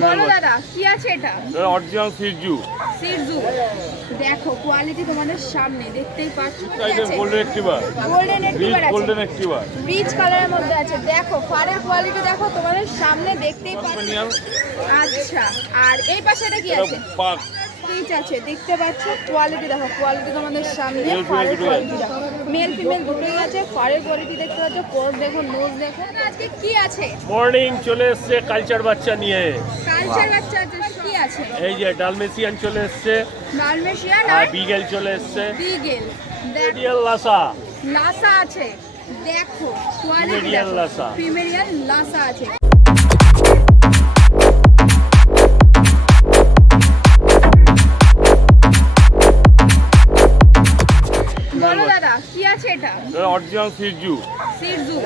বলো দাদা কি আছে এটা? অরিজিনাল সিজু সিজু দেখো কোয়ালিটি তোমাদের সামনে দেখতেই পাচ্ছ। গোল্ডেন অ্যাক্টিভা, গোল্ডেন অ্যাক্টিভা আছে, গোল্ডেন অ্যাক্টিভা রিচ কালারের মধ্যে আছে। দেখো ফারের কোয়ালিটি দেখো তোমাদের সামনে দেখতেই পাচ্ছ। আচ্ছা আর এই পাশে এটা কি আছে? পাক পিচ আছে দেখতে পাচ্ছ। কোয়ালিটি দেখো, কোয়ালিটি তোমাদের সামনে ফারের কোয়ালিটি দেখো, মেল ফিমেল দুটোই আছে। ফারের কোয়ালিটি দেখতে পাচ্ছ, কোট দেখো, নোজ দেখো। আজকে কি আছে? মর্নিং চলে এসছে কালচার বাচ্চা নিয়ে। কালচার বাচ্চা আছে, কি আছে? এই যে ডালমেসিয়ান চলে এসছে, ডালমেশিয়ান আর আর বিগেল চলে এসছে, বিগেল দেখো, রেডিয়াল লাসা, লাসা আছে দেখো কোয়ালিটি ফিমেরিয়ান দেখো, লাসা। ফিমেরিয়ান লাসা আছে। বলো দাদা কি আছে এটা? অরিজিনাল সিজু সিজু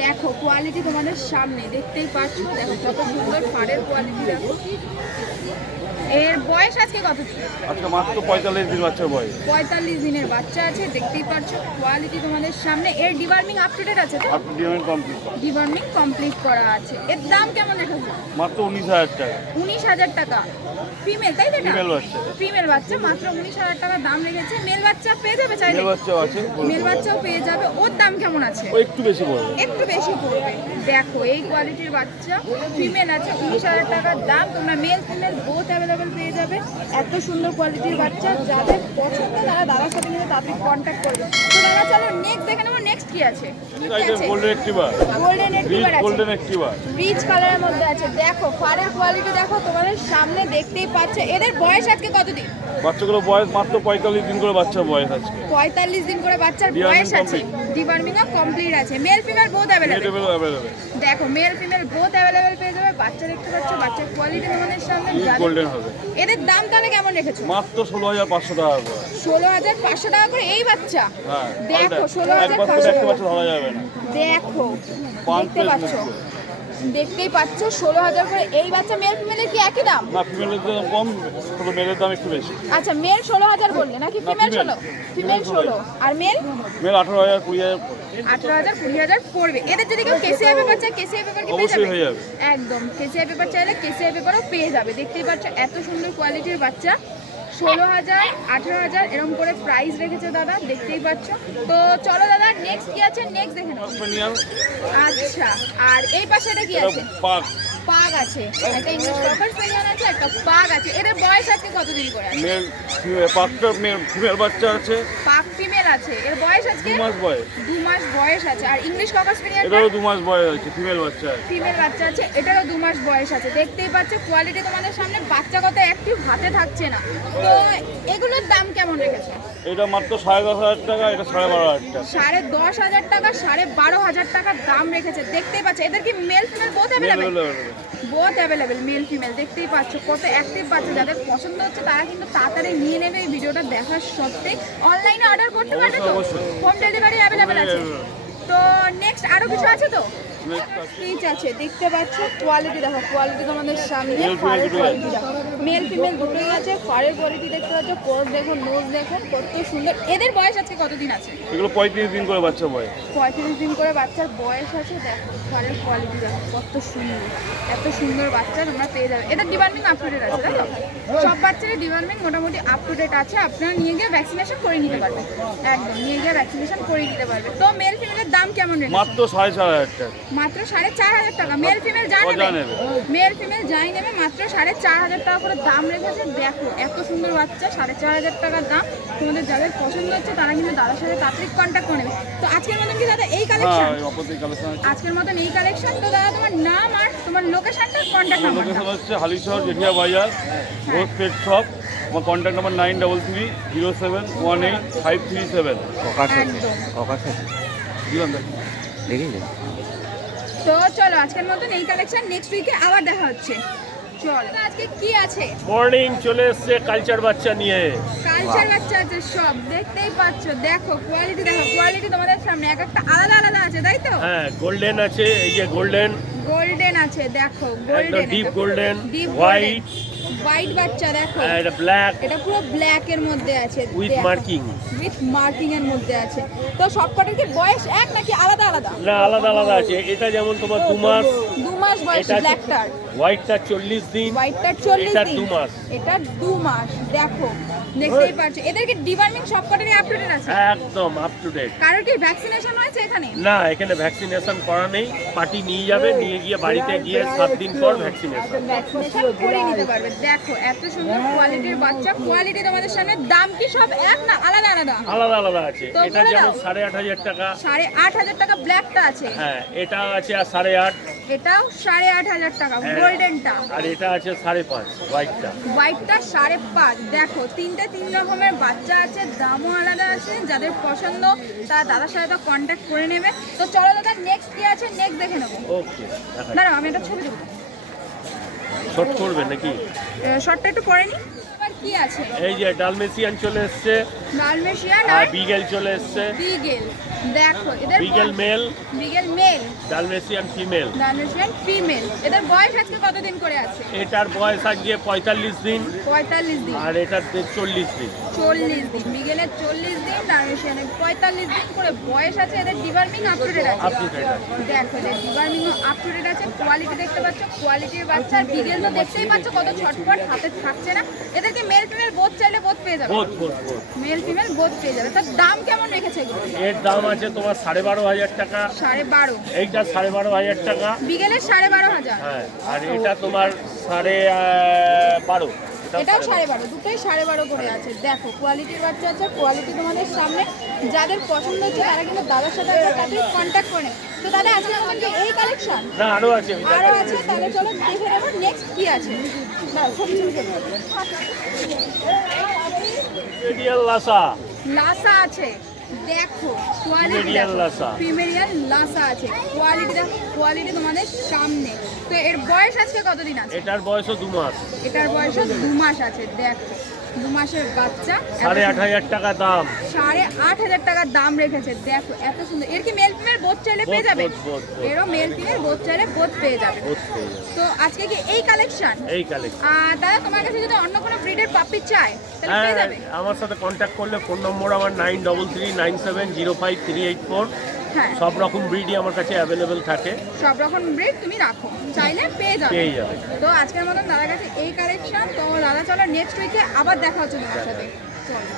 দেখো কোয়ালিটি তোমাদের সামনে দেখতেই পাচ্ছ। দেখো কত সুন্দর ফারের কোয়ালিটি দেখো। এর বয়স আজকে কত দিন? আজকে মাত্র 45 দিন বাচ্চার বয়স। 45 দিনের বাচ্চা আছে দেখতেই পাচ্ছ। কোয়ালিটি তোমাদের সামনে। এর ডিওয়ার্মিং আপ টু ডেট আছে তো? আপনি ডিমান্ড কমপ্লিট ডিওয়ার্মিং কমপ্লিট করা আছে। এর দাম কেমন রেখেছো? মাত্র 19,000 টাকা। 19,000 টাকা। ফিমেল তাই তো? ফিমেল বাচ্চা, ফিমেল বাচ্চা মাত্র 19,000 টাকা দাম রেখেছে। মেল বাচ্চা পেয়ে যাবে চাইলে? মেল বাচ্চাও আছে, মেল বাচ্চাও পেয়ে যাবে। ওর দাম কেমন আছে? ও একটু বেশি পড়বে। একটু বেশি পড়বে। দেখো এই কোয়ালিটির বাচ্চা ফিমেল আছে, 19,000 টাকার দাম। তোমরা মেল ফিমেল বোথ অ্যাভেলেবেল পেয়ে যাবে। এত সুন্দর কোয়ালিটির বাচ্চা, যাদের পছন্দ তারা দাদার সাথে নিয়ে তাড়াতাড়ি কন্ট্যাক্ট করবে। তো দাদা চলো নেক্সট দেখে নেবো। নেক্সট কি আছে? গোল্ডেন অ্যাক্টিভা, গোল্ডেন অ্যাক্টিভা আছে, গোল্ডেন অ্যাক্টিভা রিচ কালারের মধ্যে আছে। দেখো ফারের কোয়ালিটি দেখো তোমাদের সামনে দেখতেই পাচ্ছ। এদের বয়স আজকে কতদিন? বাচ্চাগুলো বয়স মাত্র 45 দিন করে বাচ্চার বয়স আছে। 45 দিন করে বাচ্চার বয়স আছে। ডিওয়ার্মিং কমপ্লিট আছে। Male female both available. দেখো মেল ফিমেল বোথ অ্যাভেলেবেল পেয়ে যাবে। বাচ্চা দেখতে পাচ্ছ, বাচ্চার কোয়ালিটি তোমাদের সামনে গোল্ডেন হবে। এদের দাম তাহলে কেমন রেখেছো? মাত্র 16,500 টাকা করে। 16,500 টাকা করে এই বাচ্চা। হ্যাঁ দেখো এক 16,500 একটা বাচ্চা ধরা যাবে না। দেখো দেখতে পাচ্ছ, দেখতেই পাচ্ছ 16,000 করে এই বাচ্চা। মেল ফিমেলের কি একই দাম? না ফিমেলের দাম কম, তবে মেলের দাম একটু বেশি। আচ্ছা মেল 16,000 বললে নাকি ফিমেল 16? ফিমেল 16 আর মেল মেল 18,000 20,000 18,000 20,000 পড়বে। এদের যদি কেউ কেসিআই পেপার চায়, কেসিআই পেপার কি পেয়ে অবশ্যই যাবে? হয়ে যাবে। একদম কেসিআই পেপার চাইলে কেসিআই পেপারও পেয়ে যাবে। দেখতেই পাচ্ছ এত সুন্দর কোয়ালিটির বাচ্চা। 16,000 18,000 এরকম করে প্রাইস রেখেছে দাদা, দেখতেই পাচ্ছ। তো চলো দাদা নেক্সট কি আছে নেক্সট দেখে নাও। আচ্ছা আর এই পাশে এটা কি আছে? পাক পাগ আছে, একটা ইংলিশ ককার স্পেনিয়াল আছে, একটা পাগ আছে। এদের বয়স আজকে কতদিন করে আছে? মেল পাকটা ফিমেল বাচ্চা আছে, পাগ ফিমেল আছে। এর বয়স আজকে 2 মাস বয়স। 2 মাস বয়স আছে। আর ইংলিশ ককার স্পেনিয়াল এটারও 2 মাস বয়স আছে, ফিমেল বাচ্চা আছে। ফিমেল বাচ্চা আছে, এটারও 2 মাস বয়স আছে। দেখতেই পাচ্ছ কোয়ালিটি তোমাদের সামনে। বাচ্চা কত অ্যাক্টিভ, হাতে থাকছে না। তো এগুলোর দাম কেমন রেখেছো? এটা মাত্র 10,500 টাকা, এটা 12,500 টাকা। 10,500 টাকা, 12,500 টাকার দাম রেখেছে। দেখতেই পাচ্ছ এদের কি male female both available? Both available male female. দেখতেই পাচ্ছ কত অ্যাক্টিভ বাচ্চা। যাদের পছন্দ হচ্ছে তারা কিন্তু তাড়াতাড়ি নিয়ে নেবে এই ভিডিওটা দেখার সত্ত্বে। অনলাইনে অর্ডার করতে পারবে তো? হোম ডেলিভারি অ্যাভেলেবেল আছে। তো নেক্সট আরো কিছু আছে তো? পিচ আছে দেখতে পাচ্ছ। কোয়ালিটি দেখো, কোয়ালিটি তোমাদের সামনে। ফারের কোয়ালিটি দেখো, মেল ফিমেল দুটোই আছে। ফারের কোয়ালিটি দেখতে পাচ্ছ, কোট দেখো, নোজ দেখো কত সুন্দর। এদের বয়স আজকে কতদিন আছে? এগুলো 35 দিন করে বাচ্চা বয়স। 35 দিন করে বাচ্চার বয়স আছে। দেখো ফারের কোয়ালিটি দেখো কত সুন্দর। এত সুন্দর বাচ্চা তোমরা পেয়ে যাবে। এদের ডিওয়ার্মিং আপ টু ডেট আছে তাই তো? সব বাচ্চারই ডিওয়ার্মিং মোটামুটি আপ টু ডেট আছে। আপনারা নিয়ে গিয়ে ভ্যাকসিনেশন করে নিতে পারবেন। একদম নিয়ে গিয়ে ভ্যাকসিনেশন করে নিতে পারবে। তো মেল ফিমেলের দাম কেমন রেখেছো? মাত্র 4,500 টাকা। মাত্র 4,500 টাকা। মেল ফিমেল যা নেবে, মেল ফিমেল যাই নেবে মাত্র 4,500 টাকা করে দাম রেখেছে। দেখো এত সুন্দর বাচ্চা, 4,500 টাকার দাম। তোমাদের যাদের পছন্দ হচ্ছে তারা কিন্তু দাদার সাথে তাড়াতাড়ি কন্ট্যাক্ট করে নেবে। তো আজকের মতন কি দাদা এই কালেকশন? আজকের মতন এই কালেকশন। তো দাদা তোমার নাম আর তোমার লোকেশনটা, কন্ট্যাক্ট নাম্বার। লোকেশন হচ্ছে হালিশহর জেঠিয়া বাজার, ঘোষ পেট শপ। আমার কন্ট্যাক্ট নাম্বার 9330718537। তো চলো আজকের মতন এই কালেকশন। নেক্সট উইকে আবার দেখা হচ্ছে। চলো আজকে কি আছে? মর্নিং চলে এসছে কালচার বাচ্চা নিয়ে। কালচার বাচ্চা আছে সব, দেখতেই পাচ্ছ। দেখো কোয়ালিটি দেখো, কোয়ালিটি তোমাদের সামনে এক একটা আলাদা আলাদা আছে তাই তো? হ্যাঁ গোল্ডেন আছে, এই যে গোল্ডেন, গোল্ডেন আছে দেখো, golden deep golden, deep white, white বাচ্চা দেখো। এটা ব্ল্যাক, এটা পুরো ব্ল্যাক এর মধ্যে আছে উইথ মার্কিং, উইথ মার্কিং এর মধ্যে আছে। তো সবকটার কি বয়স এক নাকি আলাদা আলাদা? না আলাদা আলাদা আছে। এটা যেমন তোমার 2 মাস, 2 মাস মাস বয়স ব্ল্যাকটার? হোয়াইটটা 40 দিন, হোয়াইটটার 40 এটা দিন, 2 মাস। এটা 2 মাস। দেখো দেখতেই পাচ্ছ এদেরকে ডিওয়ার্মিং সবকটারই আপডেটেড আছে? একদম আপ টু ডেট। কারোর কি ভ্যাকসিনেশন হয়েছে এখানে? না, এখানে ভ্যাকসিনেশন করা নেই। পার্টি নিয়ে যাবে, নিয়ে গিয়ে বাড়িতে গিয়ে 7 দিন পর ভ্যাকসিনেশন করে নিতে পারবে। দেখো এত সুন্দর কোয়ালিটির বাচ্চা, কোয়ালিটি তোমাদের সামনে। দাম কি সব এক না আলাদা আলাদা? আলাদা আলাদা আছে। তো এটা বলে যেমন দাও। 8,500 টাকা, 8,500 টাকা ব্ল্যাকটা আছে, হ্যাঁ এটা আছে 8,500, এটাও 8,500 টাকা গোল্ডেনটা, আর এটা আছে 5,500 হোয়াইটটা। হোয়াইটটা 5.5। দেখো তিন রকমের বাচ্চা আছে, দামও আলাদা আছে। যাদের পছন্দ তারা দাদার সাথে কন্ট্যাক্ট করে নেবে। তো চলো দাদা নেক্সট কি আছে নেক্সট দেখে নেবো। ওকে, দাঁড়াও আমি একটা ছবি দেবো। শর্ট করবে নাকি? শর্টটা একটু করে নি। এবার কি আছে? এই যে ডালমেসিয়ান চলে এসছে, ডালমেশিয়ান আর আর বিগেল চলে এসছে। বিগেল। দেখো এদের beagle male, beagle male, Dalmatian female. Dalmatian female. এদের বয়স আজকে কতদিন করে আছে? এটার বয়স আজকে 45 দিন, 45 দিন, আর এটার 40 দিন। 40 দিন। বিগেলের 40 দিন, ডালমেশিয়ানের 45 দিন করে বয়স আছে। এদের ডিওয়ার্মিং আপ টু ডেট আছে। আপ টু ডেট আছে। দেখো এদের ডিওয়ার্মিং আপ টু ডেট আছে। কোয়ালিটি দেখতে পাচ্ছ, কোয়ালিটির বাচ্চা। আর বিগেল তো দেখতেই পাচ্ছ কত ছটফট, হাতে থাকছে না। এদেরকে মেল ফিমেল বোথ চাইলে বোথ পেয়ে যাবে, বোধ বোধ বোধ। মেল ফিমেল বোথ পেয়ে যাবে। তার দাম কেমন রেখেছে এগুলো? এর দাম আছে তোমার 12,500 টাকা, 12.5। এইটা 12,500 টাকা, বিগেলের 12.5। হ্যাঁ, আর এটা তোমার 12,500। এটাও 12.5, দুটোই 12.5 করে আছে। দেখো কোয়ালিটির বাচ্চা আছে, কোয়ালিটি তোমাদের সামনে। যাদের পছন্দ হচ্ছে তারা কিন্তু দাদার সাথে কন্ট্যাক্ট করে নেবে। তো দাদা আজকে আমাদের এই কালেকশন না আরো আছে, আরো আছে, তাহলে চলো দেখে নেবো নেক্সট কি আছে। দাও ছবি মিডিয়াল লাসা, লাসা আছে। দেখো Fimerian Lhasa। ফিমেরিয়ান লাসা আছে। কোয়ালিটি তোমাদের সামনে। তো এর বয়স আজকে কতদিন আছে? এটার বয়সও 2 মাস। এটার বয়সও 2 মাস আছে। দেখো 2 মাসের বাচ্চা, 8,500 টাকা দাম। 8,500 টাকার দাম রেখেছে। দেখো এত সুন্দর। এর কি মেল ফিমেল বোথ চাইলে পেয়ে যাবে? বোধ এরও মেল ফিমেল বোথ চাইলে বোথ পেয়ে যাবে। বোধ পেয়ে যাবে। তো আজকে কি এই কালেকশন? এই কালেকশন। আর দাদা তোমার কাছে যদি অন্য কোনো ব্রিডের পাপি চাই তাহলে হ্যাঁ, পেয়ে যাবে? আমার সাথে কন্ট্যাক্ট করলে ফোন নম্বর আমার 9339705384। হ্যাঁ, সব রকম ব্রিডই আমার কাছে অ্যাভেলেবেল থাকে, সব রকম ব্রিড তুমি রাখো, চাইলে পেয়ে যাবে। পেয়ে যাবে। তো আজকের মতন দাদার কাছে এই কালেকশন। তো দাদা চলো নেক্সট উইকে আবার দেখা হচ্ছে তোমার সাথে। চলো।